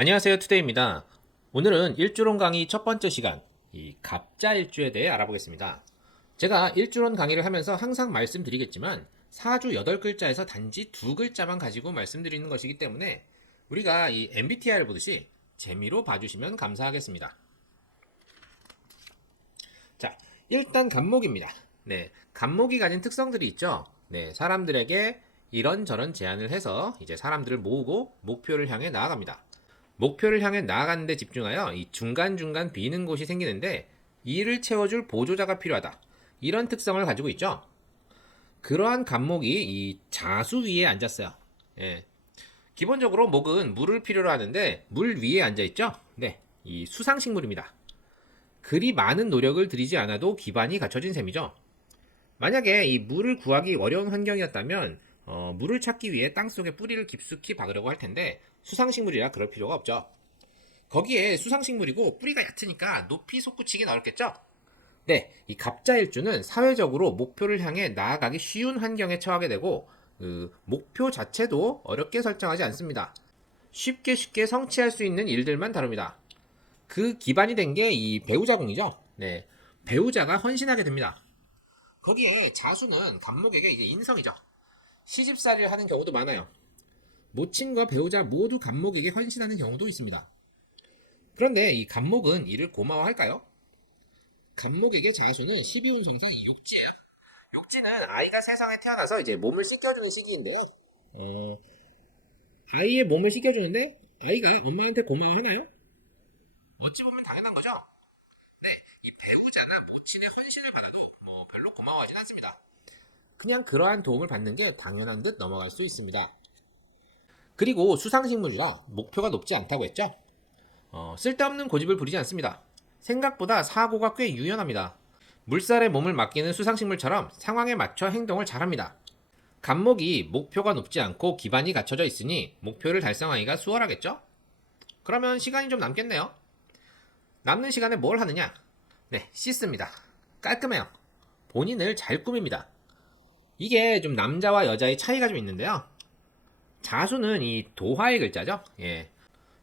안녕하세요, 투데이입니다. 오늘은 일주론 강의 첫 번째 시간, 이 갑자일주에 대해 알아보겠습니다. 제가 일주론 강의를 하면서 항상 말씀드리겠지만 사주 8글자에서 단지 2글자만 가지고 말씀드리는 것이기 때문에 우리가 이 MBTI를 보듯이 재미로 봐주시면 감사하겠습니다. 자, 일단 갑목입니다. 네, 갑목이 가진 특성들이 있죠. 네, 사람들에게 이런저런 제안을 해서 이제 사람들을 모으고 목표를 향해 나아갑니다. 목표를 향해 나아가는 데 집중하여 이 중간중간 비는 곳이 생기는데 이를 채워줄 보조자가 필요하다. 이런 특성을 가지고 있죠. 그러한 갑목이 이 자수 위에 앉았어요. 예. 기본적으로 목은 물을 필요로 하는데 물 위에 앉아 있죠. 네, 이 수상식물입니다. 그리 많은 노력을 들이지 않아도 기반이 갖춰진 셈이죠. 만약에 이 물을 구하기 어려운 환경이었다면 물을 찾기 위해 땅속에 뿌리를 깊숙이 박으려고 할 텐데 수상식물이라 그럴 필요가 없죠. 거기에 수상식물이고 뿌리가 얕으니까 높이 솟구치긴 어렵겠죠? 네, 이 갑자일주는 사회적으로 목표를 향해 나아가기 쉬운 환경에 처하게 되고 그 목표 자체도 어렵게 설정하지 않습니다. 쉽게 성취할 수 있는 일들만 다룹니다. 그 기반이 된 게 이 배우자궁이죠. 네, 배우자가 헌신하게 됩니다. 거기에 자수는 갑목에게 이제 인성이죠. 시집살이를 하는 경우도 많아요. 모친과 배우자 모두 갑목에게 헌신하는 경우도 있습니다. 그런데 이 갑목은 이를 고마워할까요? 갑목에게 자수는 12운성상 욕지예요. 욕지는 아이가 세상에 태어나서 이제 몸을 씻겨주는 시기인데요. 아이의 몸을 씻겨주는데 아이가 엄마한테 고마워하나요? 어찌 보면 당연한 거죠. 네, 이 배우자나 모친의 헌신을 받아도 뭐 별로 고마워하진 않습니다. 그냥 그러한 도움을 받는 게 당연한 듯 넘어갈 수 있습니다. 그리고 수상식물이라 목표가 높지 않다고 했죠? 쓸데없는 고집을 부리지 않습니다. 생각보다 사고가 꽤 유연합니다. 물살에 몸을 맡기는 수상식물처럼 상황에 맞춰 행동을 잘합니다. 갑목이 목표가 높지 않고 기반이 갖춰져 있으니 목표를 달성하기가 수월하겠죠? 그러면 시간이 좀 남겠네요. 남는 시간에 뭘 하느냐? 네, 씻습니다. 깔끔해요. 본인을 잘 꾸밉니다. 이게 좀 남자와 여자의 차이가 좀 있는데요. 자수는 이 도화의 글자죠. 예.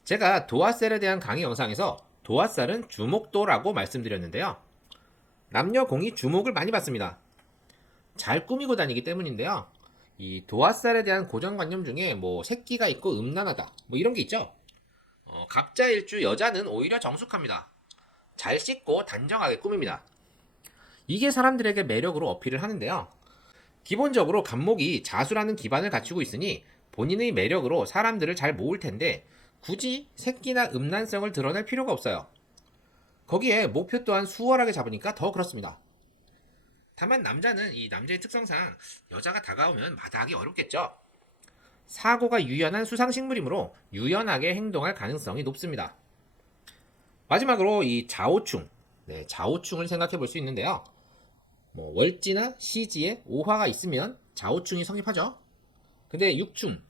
제가 도화살에 대한 강의 영상에서 도화살은 주목도라고 말씀드렸는데요. 남녀 공이 주목을 많이 받습니다. 잘 꾸미고 다니기 때문인데요. 이 도화살에 대한 고정관념 중에 뭐 새끼가 있고 음란하다 뭐 이런 게 있죠. 갑자일주 여자는 오히려 정숙합니다. 잘 씻고 단정하게 꾸밉니다. 이게 사람들에게 매력으로 어필을 하는데요. 기본적으로 갑목이 자수라는 기반을 갖추고 있으니 본인의 매력으로 사람들을 잘 모을 텐데 굳이 새끼나 음란성을 드러낼 필요가 없어요. 거기에 목표 또한 수월하게 잡으니까 더 그렇습니다. 다만 남자는 이 남자의 특성상 여자가 다가오면 마다하기 어렵겠죠. 사고가 유연한 수상식물이므로 유연하게 행동할 가능성이 높습니다. 마지막으로 이 좌우충, 네, 좌우충을 생각해 볼 수 있는데요. 뭐 월지나 시지에 오화가 있으면 좌우충이 성립하죠. 근데 육충,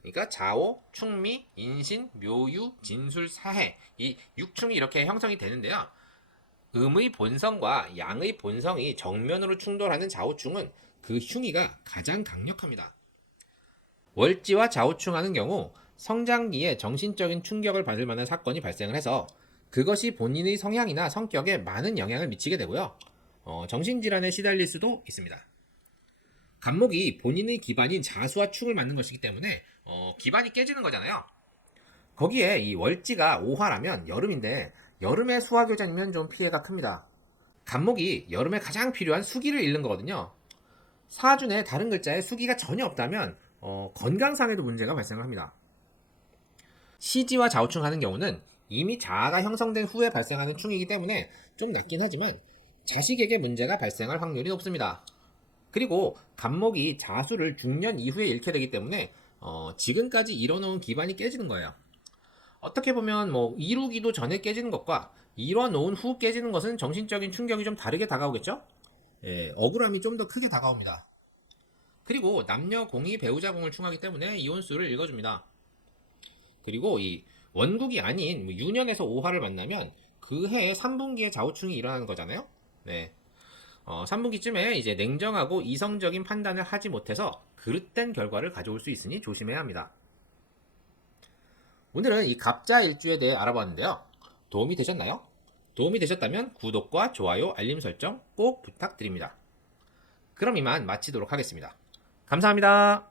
그러니까 좌오, 충미, 인신, 묘유, 진술, 사해 이 육충이 이렇게 형성이 되는데요. 음의 본성과 양의 본성이 정면으로 충돌하는 좌우충은 그 흉의가 가장 강력합니다. 월지와 좌우충하는 경우 성장기에 정신적인 충격을 받을 만한 사건이 발생을 해서 그것이 본인의 성향이나 성격에 많은 영향을 미치게 되고요. 정신질환에 시달릴 수도 있습니다. 갑목이 본인의 기반인 자수와 충을 맞는 것이기 때문에 기반이 깨지는 거잖아요. 거기에 이 월지가 오화라면 여름인데 여름에 수화교전이면 좀 피해가 큽니다. 갑목이 여름에 가장 필요한 수기를 잃는 거거든요. 사주 내 다른 글자에 수기가 전혀 없다면 건강상에도 문제가 발생을 합니다. 시지와 좌우충 하는 경우는 이미 자아가 형성된 후에 발생하는 충이기 때문에 좀 낫긴 하지만 자식에게 문제가 발생할 확률이 높습니다. 그리고 갑목이 자수를 중년 이후에 잃게 되기 때문에 지금까지 이뤄놓은 기반이 깨지는 거예요. 어떻게 보면 뭐 이루기도 전에 깨지는 것과 이뤄놓은 후 깨지는 것은 정신적인 충격이 좀 다르게 다가오겠죠? 예, 억울함이 좀 더 크게 다가옵니다. 그리고 남녀 공이 배우자 공을 충하기 때문에 이혼수를 읽어줍니다. 그리고 이 원국이 아닌 윤형에서 오화를 만나면 그 해에 3분기에 좌우충이 일어나는 거잖아요. 네. 3분기쯤에 이제 냉정하고 이성적인 판단을 하지 못해서 그릇된 결과를 가져올 수 있으니 조심해야 합니다. 오늘은 이 갑자 일주에 대해 알아봤는데요. 도움이 되셨나요? 도움이 되셨다면 구독과 좋아요, 알림 설정 꼭 부탁드립니다. 그럼 이만 마치도록 하겠습니다. 감사합니다.